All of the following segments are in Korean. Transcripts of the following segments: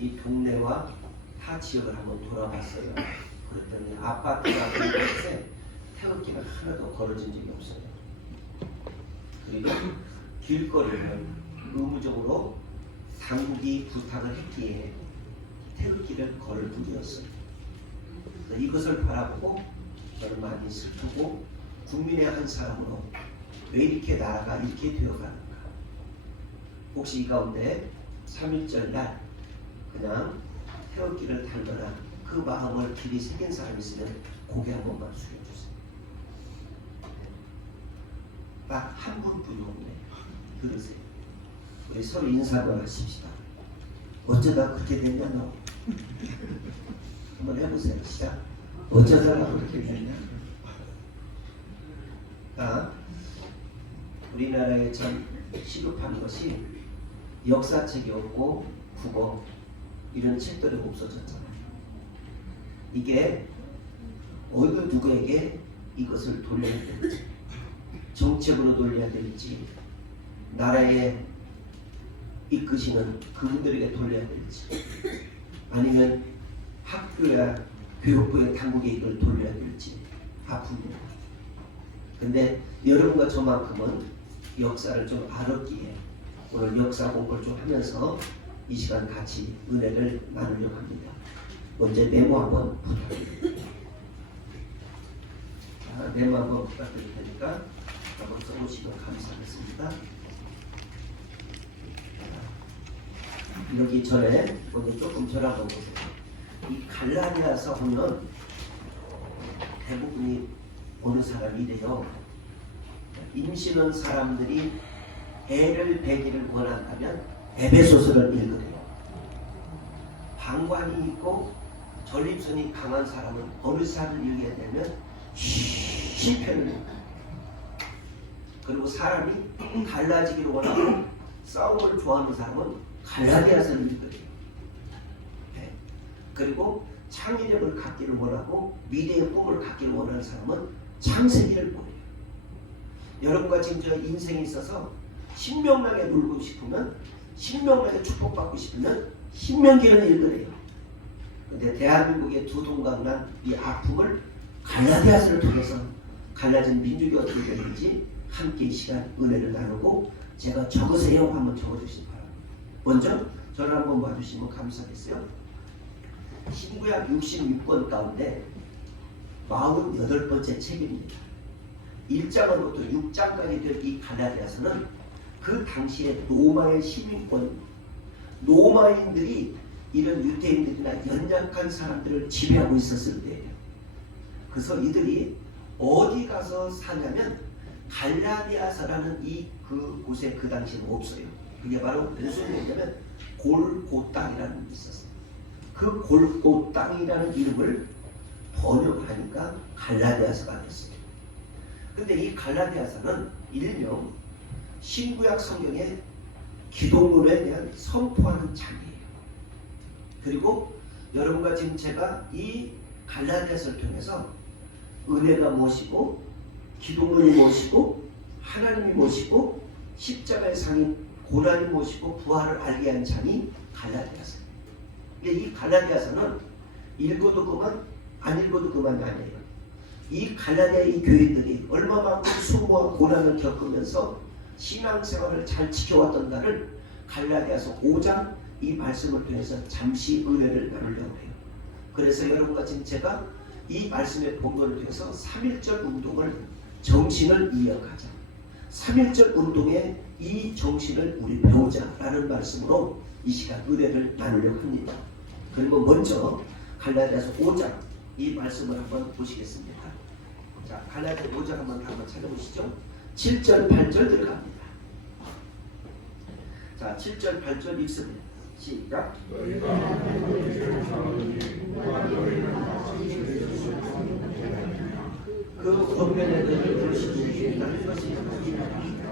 이 동네와 타 지역을 한번 돌아봤어요. 그랬더니 아파트가 그곳에 태극기가 하나도 걸어진 적이 없어요. 그리고 길거리는 의무적으로 당국이 부탁을 했기에 태극기를 걸을 뿐이었어요. 이것을 바라보고 저는 많이 슬프고 국민의 한 사람으로 왜 이렇게 나라가 이렇게 되어가는가. 혹시 이 가운데 3.1절 날 그냥 태극기를 달거나 그 마음을 길이 새긴 사람이 있으면 고개 한 번만 숙여주세요. 딱 한 분뿐이 없네. 들으세요. 우리 서로 인사를 하십시다. 어쩌다 그렇게 됐냐 너? 한번 해보세요. 시작. 어쩌다가 그렇게 됐냐? 우리나라에 참 시급한 것이 역사책이 없고 국어 이런 책들이 없어졌잖아요. 이게 어느 누구에게 이것을 돌려야 될지, 정책으로 돌려야 될지, 나라에 이끄시는 그분들에게 돌려야 될지, 아니면 학교야 교육부의 당국에 이걸 돌려야 될지 아픕니다. 근데 여러분과 저만큼은 역사를 좀 알았기에 오늘 역사 공부를 좀 하면서 이 시간 같이 은혜를 나누려고 합니다. 먼저 메모 한번 부탁드립니다. 메모 한번 부탁드릴 테니까 한번 써보시면 감사하겠습니다. 여기 전에 먼저 조금 절 한번 보세요. 이 갈라디아서 보면 대부분이 어느 사람이 이래요. 임신한 사람들이 애를 배기를 원한다면 에베소서를 읽으래요. 방광이 있고 전립선이 강한 사람은 어느 사람을 읽게 되면 시편을 읽어요. 그리고 사람이 갈라지기를 원하고 싸움을 좋아하는 사람은 갈라디아서를 읽어요. 네. 그리고 창의력을 갖기를 원하고 미래의 꿈을 갖기를 원하는 사람은 창세기를 보래요. 여러분과 지금 저 인생에 있어서 신명나게 놀고 싶으면, 신명나게 축복받고 싶으면 신명기를 읽으래요. 근데 대한민국의 두 동강난 이 아픔을 갈라디아서를 통해서 갈라진 민족이 어떻게 되는지 함께 이 시간 은혜를 나누고, 제가 적으세요 한번 적어주시기 바랍니다. 먼저 저를 한번 봐주시면 감사하겠어요. 신구약 66권 가운데 48번째 책입니다. 1장으로부터 6장까지 될 이 갈라디아서는 그 당시에 로마의 시민권, 로마인들이 이런 유대인들이나 연약한 사람들을 지배하고 있었을 때예요. 그래서 이들이 어디 가서 사냐면 갈라디아서라는 그곳에 그 당시에는 없어요. 그게 바로 무슨 얘기냐면 골고땅이라는 게 있었어요. 그 골고땅이라는 이름을 번역하니까 갈라디아서가 됐어요. 근데 이 갈라디아서는 일명 신구약 성경의 기독론에 대한 선포하는 장이에요. 그리고 여러분과 지금 제가 이 갈라디아서를 통해서 은혜가 무엇이고, 기독론이 무엇이고, 하나님이 무엇이고, 십자가의 상인 고난이 무엇이고, 부활을 알게 한 장이 갈라디아서예요. 이 갈라디아서는 읽어도 그만, 안 읽어도 그만이 아니에요. 이 갈라디아의 교인들이 얼마만큼 수고와 고난을 겪으면서 신앙생활을 잘 지켜왔던가를 갈라디아서 5장 이 말씀을 통해서 잠시 은혜를 나누려고 해요. 그래서 여러분과 지금 제가 이 말씀의 본문을 통해서 3.1절 운동을 정신을 이어가자, 3.1절 운동의 이 정신을 우리 배우자라는 말씀으로 이 시간 은혜를 나누려고 합니다. 그리고 먼저 갈라디아서 5장 이 말씀을 한번 보시겠습니다. 자, 갈라디아서 5장 한번 찾아보시죠. 7절 8절 들어갑니다. 자, 7절 8절 읽습니다. 시작. 그 권면에들 부르시는 것이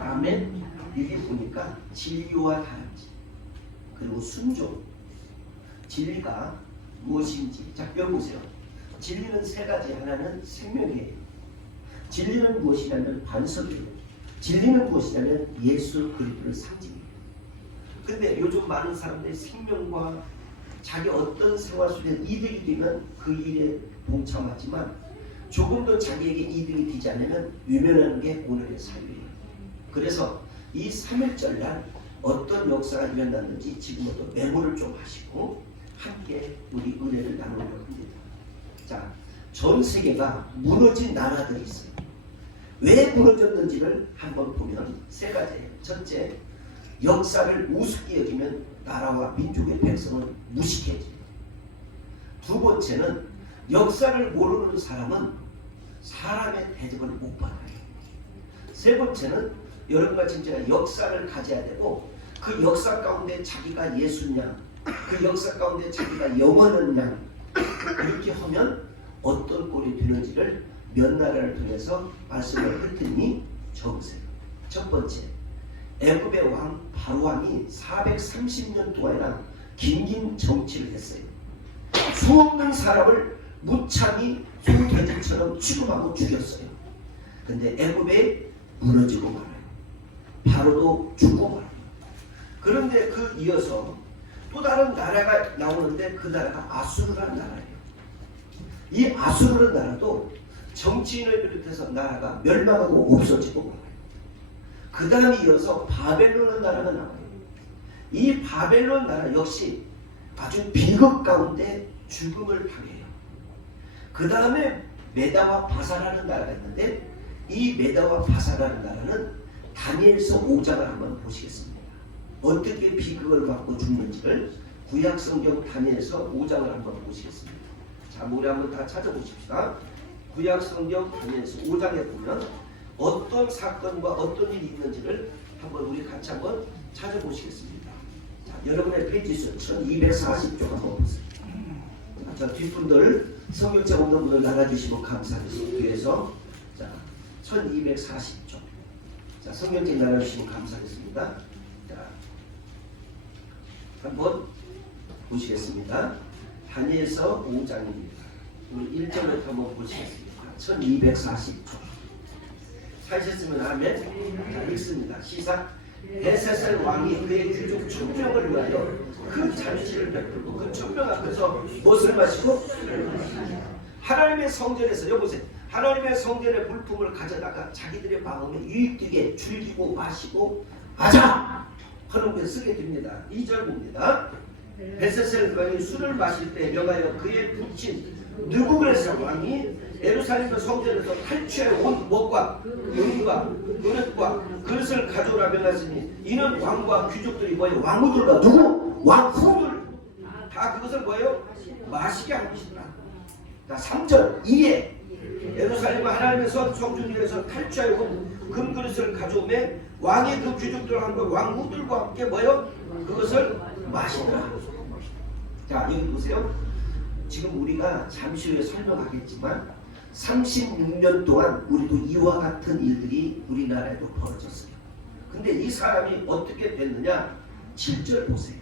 아멘. 여기 보니까 진리와 다른지, 그리고 순종, 진리가 무엇인지. 자, 여기 보세요. 진리는 세 가지. 하나는 생명이에요. 진리는 무엇이냐면 반석이에요. 진리는 무엇이냐면 예수 그리스도를 상징해요. 근데 요즘 많은 사람들이 생명과 자기 어떤 생활 속에 이득이 되면 그 일에 동참하지만 조금 더 자기에게 이득이 되지 않으면 외면하는 게 오늘의 사유예요. 그래서 이 3일절 날 어떤 역사가 일어났는지 지금부터 메모를 좀 하시고 함께 우리 은혜를 나누려고 합니다. 자, 전 세계가 무너진 나라들이 있어요. 왜 무너졌는지를 한번 보면 세 가지예요. 첫째, 역사를 우습게 여기면 나라와 민족의 백성은 무식해져요. 두 번째는 역사를 모르는 사람은 사람의 대접을 못 받아요. 세 번째는 여러분과 진짜 역사를 가져야 되고 그 역사 가운데 자기가 예수냐, 그 역사 가운데 자기가 영원했냐, 이렇게 하면 어떤 꼴이 되는지를 몇 나라를 통해서 말씀을 할 테니 적으세요. 첫 번째, 애굽의 왕 바로왕이 430년 동안이나 긴긴 정치를 했어요. 수없는 사람을 무참히 소돼지처럼 취급하고 죽였어요. 근데 애굽에 무너지고 말아요. 바로도 죽고 말아요. 그런데 그 이어서 또 다른 나라가 나오는데 그 나라가 아수르라는 나라예요. 이 아수르라는 나라도 정치인을 비롯해서 나라가 멸망하고 없어지고 말아요. 그 다음에 이어서 바벨론이라는 나라가 나와요. 이 바벨론 나라 역시 아주 비극 가운데 죽음을 당해요. 그 다음에 메다와 바사라는 나라가 있는데 이 메다와 바사라는 나라는 다니엘서 5장을 한번 보시겠습니다. 어떻게 비극을 받고 죽는지를 구약성경 다니엘서 5장을 한번 보시겠습니다. 자, 우리 한번 다 찾아보십시다. 구약성경 다니엘서 5장에 보면 어떤 사건과 어떤 일이 있는지를 한번 우리 같이 한번 찾아보시겠습니다. 자, 여러분의 페이지 수 1240쪽 한번 보세요. 자, 뒷분들 성경책 없는 분들 나눠주시면 감사하겠습니다. 뒤에서 자, 1240쪽. 자, 성경책 나눠주시면 감사하겠습니다. 자, 한번 보시겠습니다. 다니엘서 5장입니다. 우리 1절부터 한번 보시겠습니다. 1240쪽. 찾으셨으면 하면 자, 읽습니다. 시작. 벨사살 왕이 그의 귀족 1000명을 위하여 그 잔치를 베풀고 그 1000명 앞에서 무엇을 마시고 하나님의 성전에서 여보세요. 하나님의 성전의 물품을 가져다가 자기들의 마음에 유익되게 즐기고 마시고 하자 하는 것을 쓰게 됩니다. 2절 봅니다. 벨사살 왕이 술을 마실 때 명하여 그의 부친 느부갓네살 왕이 예루살렘 성전에서 탈취해 온 못과 은과 그릇과 그릇을 가져오라 명하시니 이는 왕과 귀족들이 뭐예요? 왕후들과 누구? 왕후들 다 그것을 뭐예요? 마시게 한 것이다. 자, 3절 이에 예루살렘 하나님의 성중에서 탈취하여 온 금그릇을 가져오매 왕이 그 귀족들과 왕후들과 함께 뭐예요? 그것을 마시더라. 자, 여기 보세요. 지금 우리가 잠시 후에 설명하겠지만 36년 동안 우리도 이와 같은 일들이 우리나라에도 벌어졌어요. 근데 이 사람이 어떻게 됐느냐? 7절 보세요.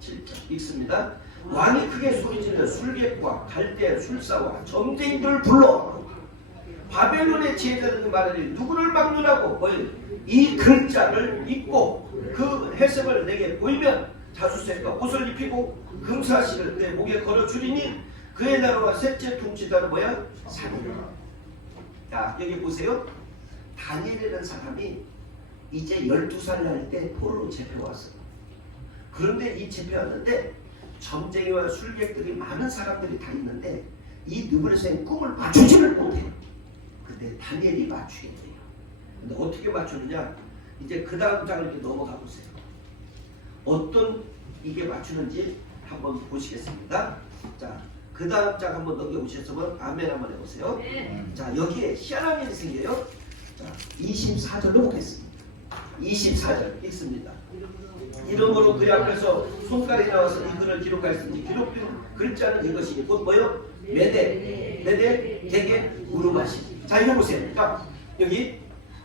7절 읽습니다. 왕이 크게 소리지르며 술객과 갈대 술사와 점쟁이들을 불러 바벨론의 지혜자들이 말하니 누구를 막론하고 이 글자를 읽고 그 해석을 내게 보이면 자수색과 옷을 입히고 금사실을 그의 목에 걸어주리니 그의 나라와 셋째 통치자는 뭐야? 사니라. 자, 여기 보세요. 다니엘이라는 사람이 이제 12살 날 때 포로로 잡혀왔어요. 그런데 이 잡혀왔는데 점쟁이와 술객들이 많은 사람들이 다 있는데 이 느부갓네살의 꿈을 맞추지를 못해요. 근데 다니엘이 맞추게 돼요. 근데 어떻게 맞추느냐? 이제 그 다음 장을 이렇게 넘어가 보세요. 어떤 이게 맞추는지 한번 보시겠습니다. 자, 그 다음 장 한번 넘겨보셨으면 아멘 한번 해보세요. 자, 여기에 희한한 일이 생겨요. 자, 24절로 보겠습니다. 24절 읽습니다. 이름으로 그의 앞에서 손가락이 나와서 이 글을 기록하였으니 기록된 글자는 이것이니 곧 뭐요? 메대, 대개, 우르마시. 자, 이거 보세요. 그러니까 여기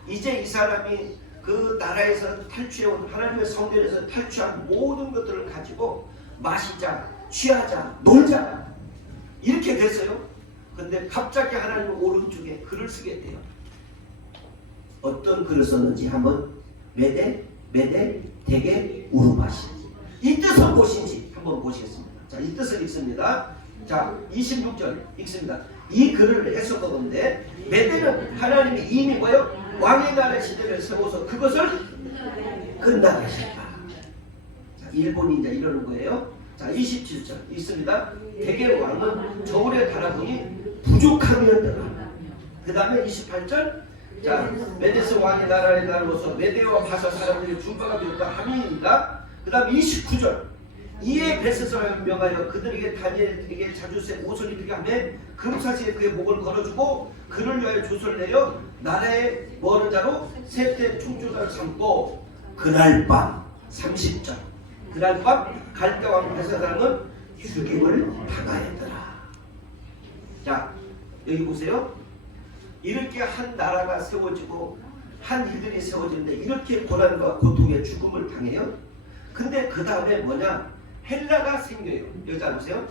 이제 이 사람이 그 나라에서 탈취해온 하나님의 성전에서 탈취한 모든 것들을 가지고 마시자, 취하자, 놀자 이렇게 됐어요. 근데 갑자기 하나님 오른쪽에 글을 쓰게 돼요. 어떤 글을 썼는지 한번 메대, 대개, 우르마시 이 뜻은 무엇인지 한번 보시겠습니다. 자, 이 뜻을 읽습니다. 자, 26절 읽습니다. 이 글을 해석하건대 메대는 하나님이 이미 뭐요? 왕의 나라 시대를 세워서 그것을 끝나게 하셨다. 자, 일본이 이제 이러는 거예요. 자, 27절 있습니다. 대개 왕은 저울에 달아보니 부족함이었더라. 그 다음에 28절 자, 메데스 왕의 나라에 나르고서 메데와 바사 사람들이 중바가 되었다 함이니까. 그 다음 29절 이에 베스서를 명하여 그들에게 다니엘에게 자주세 옷을 입히게 하며 금사시에 그의 목을 걸어주고 그를 위하여 조서를 내려 나라에 머는 자로 셋째 총조자를 삼고 그날 밤 30절 그날 밤 갈대왕 베스사람은 죽임을 당하였더라. 자, 여기 보세요. 이렇게 한 나라가 세워지고 한 일들이 세워지는데 이렇게 고난과 고통의 죽음을 당해요. 근데 그 다음에 뭐냐? 헬라가 생겨요. 여기 잘 보세요.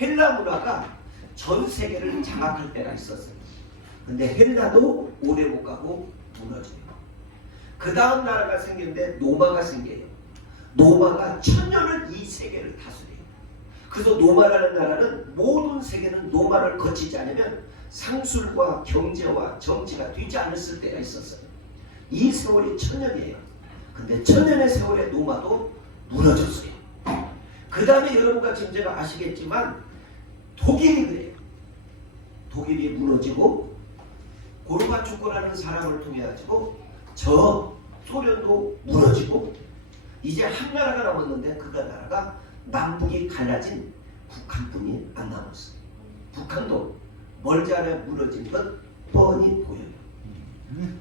헬라 문화가 전 세계를 장악할 때가 있었어요. 근데 헬라도 오래 못 가고 무너져요. 그 다음 나라가 생겼는데 노마가 생겨요. 노마가 1000년을 이 세계를 다스려요. 그래서 노마라는 나라는 모든 세계는 노마를 거치지 않으면 상술과 경제와 정치가 되지 않았을 때가 있었어요. 이 세월이 1000년이에요. 근데 1000년의 세월의 노마도 무너졌어요. 그 다음에 여러분과 지금 제가 아시겠지만 독일이 그래요. 독일이 무너지고 고르바초프라는 사람을 통해 가지고 저 소련도 무너지고 이제 한 나라가 남았는데 그 나라가 남북이 갈라진 북한뿐이 안 남았어요. 북한도 멀지 않아 무너진 것 뻔히 보여요.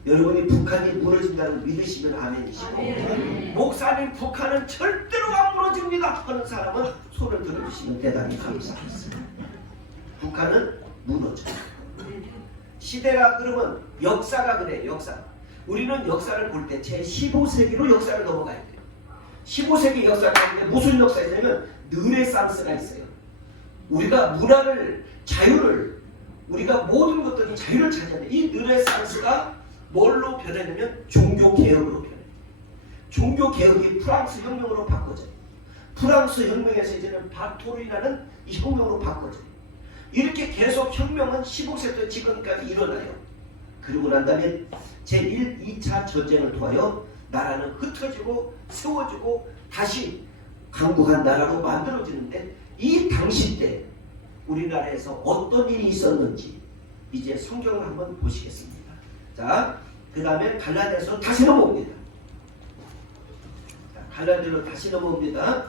여러분이 북한이 무너진다는 믿으시면 아멘이시고 목사님 북한은 절대로 안 무너집니다 하는 사람은 손을 들어주시면 대단히 감사하겠습니다. 북한은 무너져요. 시대가 그러면 역사가 그래. 역사. 우리는 역사를 볼 때 제15세기로 역사를 넘어가야 돼요. 15세기 역사가 있는데 무슨 역사이냐면 르네상스가 있어요. 우리가 문화를 자유를 우리가 모든 것들이 자유를 찾아야 돼. 이 르네상스가 뭘로 변했냐면 종교개혁으로 변해요. 종교개혁이 프랑스 혁명으로 바꿔져요. 프랑스 혁명에서 이제는 바토르라는 이 혁명으로 바꿔져요. 이렇게 계속 혁명은 15세부터 지금까지 일어나요. 그리고 난 다음에 제1, 2차 전쟁을 통하여 나라는 흩어지고 세워지고 다시 강국한 나라로 만들어지는데 이 당시 때 우리나라에서 어떤 일이 있었는지 이제 성경을 한번 보시겠습니다. 자, 그 다음에 갈라디아서 다시 넘어옵니다. 갈라디아로 다시 넘어옵니다.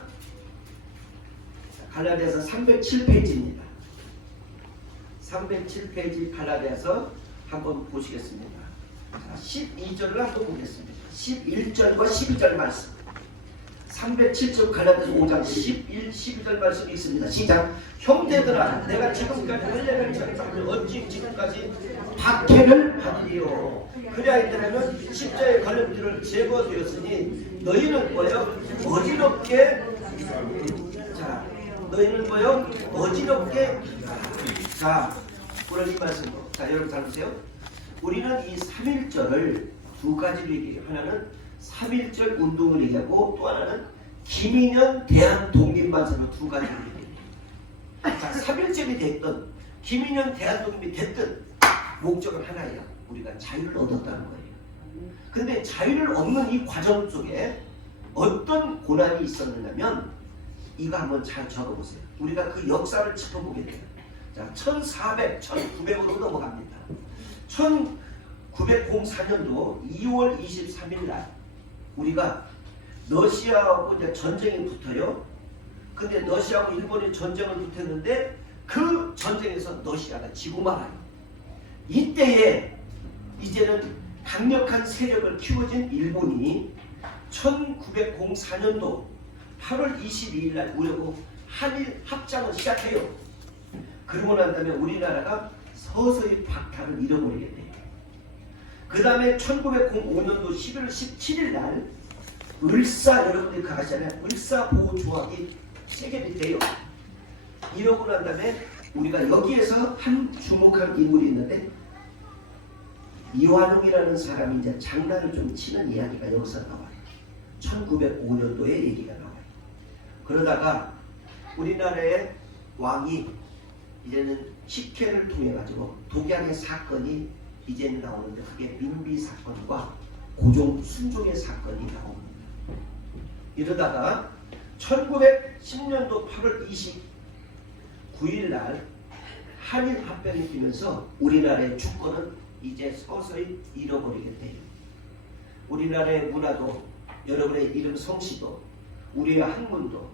갈라디아서 307페이지입니다. 307페이지 갈라디아서 한번 보시겠습니다. 자, 12절을 한번 보겠습니다. 11절과 12절 말씀. 307쪽 갈라디아서 5장 11, 12절 말씀 있습니다. 시작. 형제들아 내가 지금까지 은혜를 전하며 어찌 지금까지 박해를 받으리요. 그리하였더라면 십자의 걸림돌을 제거되었으니 너희는 뭐요? 어지럽게 자 너희는 뭐요? 어지럽게 자 오늘 이 말씀으로 자 여러분 잘 보세요. 우리는 이 3.1절을 두 가지로 얘기해요. 하나는 3.1절 운동을 얘기하고 또 하나는 김인현 대한독립만세로 두 가지로 얘기해요. 자 3.1절이 됐든 김인현 대한독립이 됐든 목적은 하나예요. 우리가 자유를 얻었다는 거예요. 근데 자유를 얻는 이 과정 속에 어떤 고난이 있었느냐면 이거 한번 잘 적어보세요. 우리가 그 역사를 짚어보게 돼요. 자, 1400, 1900으로 넘어갑니다. 1904년도 2월 23일 날 우리가 러시아하고 이제 전쟁이 붙어요. 근데 러시아하고 일본이 전쟁을 붙었는데 그 전쟁에서 러시아가 지고 말아요. 이때에 이제는 강력한 세력을 키워진 일본이 1904년도 8월 22일 날 무려고 한일 합작을 시작해요. 그러고 난 다음에 우리나라가 서서히 박탈을 잃어버리게 돼요. 그 다음에 1905년도 11월 17일 날 을사 여러분들이 그 아시잖아요. 을사보호조약이 체결이 돼요. 이러고 난 다음에 우리가 여기에서 한 주목할 인물이 있는데 이완용이라는 사람이 이제 장난을 좀 치는 이야기가 여기서 나와요. 1905년도에 얘기가 나와요. 그러다가 우리나라의 왕이 이제는 식혜를 통해 가지고 독약의 사건이 이제는 나오는데 그게 민비 사건과 고종 순종의 사건이 나옵니다. 이러다가 1910년도 8월 29일 날 한일 합병이 되면서 우리나라의 주권은 이제 서서히 잃어버리게 돼요. 우리나라의 문화도, 여러분의 이름 성씨도, 우리의 학문도,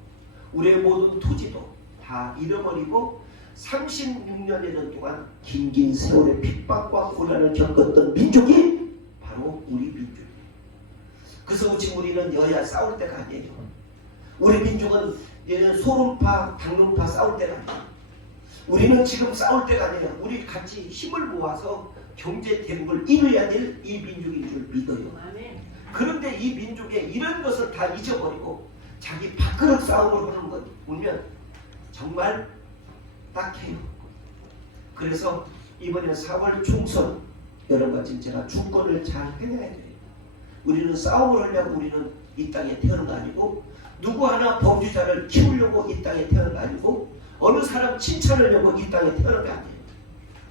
우리의 모든 토지도 다 잃어버리고 36년이라는 동안 긴긴 세월의 핍박과 고난을 겪었던 민족이 바로 우리 민족이에요. 그래서 지금 우리는 여야 싸울 때가 아니에요. 우리 민족은 소론파, 당론파 싸울 때가 아니에요. 우리는 지금 싸울 때가 아니에요. 우리 같이 힘을 모아서 경제 대국을 이루어야 될 이 민족인 줄 믿어요. 그런데 이 민족의 이런 것을 다 잊어버리고 자기 밥그릇 싸움을 하는 것 보면 정말 딱해요. 그래서 이번에 4월 총선 여러분과 지금 제가 주권을 잘 해내야 돼요. 우리는 싸움을 하려고 우리는 이 땅에 태어난 거 아니고, 누구 하나 범죄자를 키우려고 이 땅에 태어난 거 아니고, 어느 사람 칭찬하려고 이 땅에 태어난 거 아니에요.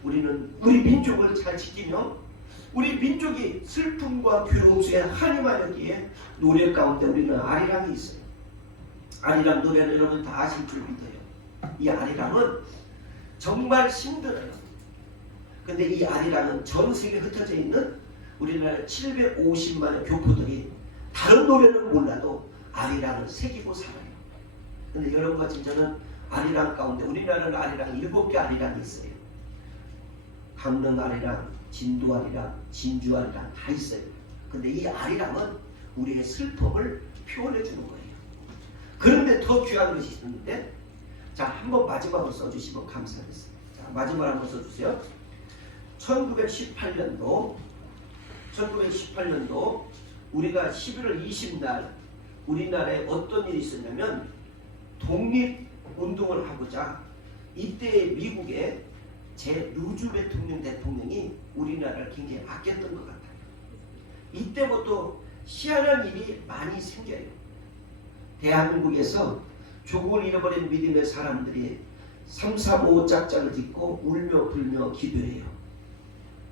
우리는 우리 민족을 잘 지키며 우리 민족이 슬픔과 괴로움 속에 한이하였기에 노래 가운데 우리는 아리랑이 있어요. 아리랑 노래는 여러분 다 아실 줄 믿어요. 이 아리랑은 정말 힘들어요. 근데 이 아리랑은 전 세계에 흩어져 있는 우리나라 750만의 교포들이 다른 노래는 몰라도 아리랑을 새기고 살아요. 근데 여러분과 진짜는 아리랑 가운데 우리나라는 아리랑 7개 아리랑이 있어요. 강릉 아리랑, 진도 아리랑, 진주 아리랑 다 있어요. 근데 이 아리랑은 우리의 슬픔을 표현해 주는 거예요. 그런데 더 귀한 것이 있는데, 자, 한번 마지막으로 써주시면 감사하겠습니다. 자, 마지막 한번 써주세요. 1918년도 우리가 11월 20날 우리나라에 어떤 일이 있었냐면 독립운동을 하고자 이때 미국의 제 루즈벨트 대통령이 우리나라를 굉장히 아꼈던 것 같아요. 이때부터 희한한 일이 많이 생겨요. 대한민국에서 조국을 잃어버린 믿음의 사람들이 335 짝짝을 딛고 울며 불며 기도해요.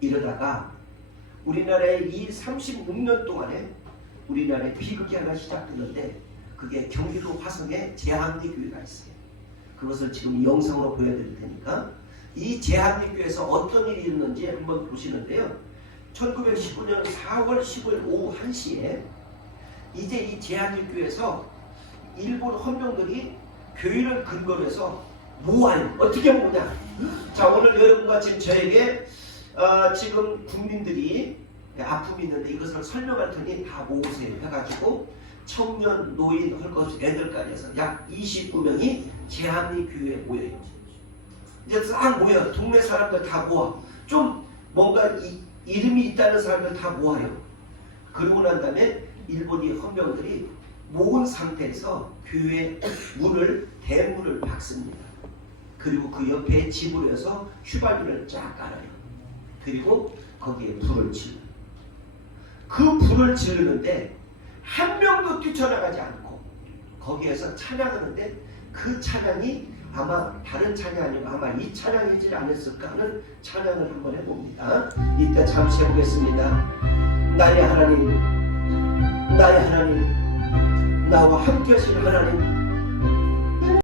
이러다가 우리나라의 이 36년 동안에 우리나라에 비극이 하나 시작됐는데, 그게 경기도 화성에 제한리교회가 있어요. 그것을 지금 영상으로 보여드릴 테니까 이 제한리교회에서 어떤 일이 있는지 한번 보시는데요. 1919년 4월 15일 오후 1시에 이제 이 제한리교회에서 일본 헌병들이 교회를 근거로 해서 모아요. 어떻게 모으냐? 자, 오늘 여러분과 지금 저에게 지금 국민들이 아픔이 있는데 이것을 설명할 테니 다 모으세요 해가지고 청년, 노인, 헐것 애들까지 해서 약 29명이 제한리교회에 모여요. 이제 싹 모여. 동네 사람들 다 모아. 좀 뭔가 이름이 있다는 사람들 다 모아요. 그러고 난 다음에 일본이 헌병들이 모은 상태에서 교회 문을, 대문을 박습니다. 그리고 그 옆에 집으로 해서 휘발유를 쫙 깔아요. 그리고 거기에 불을 지르요. 그 불을 지르는데 한 명도 뛰쳐나가지 않고 거기에서 찬양하는데, 그 찬양이 아마 다른 찬양이 아니고 아마 이 찬양이지 않았을까 하는 찬양을 한번 해봅니다. 이따 잠시 해보겠습니다. 나의 하나님, 나의 하나님, 나와 함께 하신 하나님,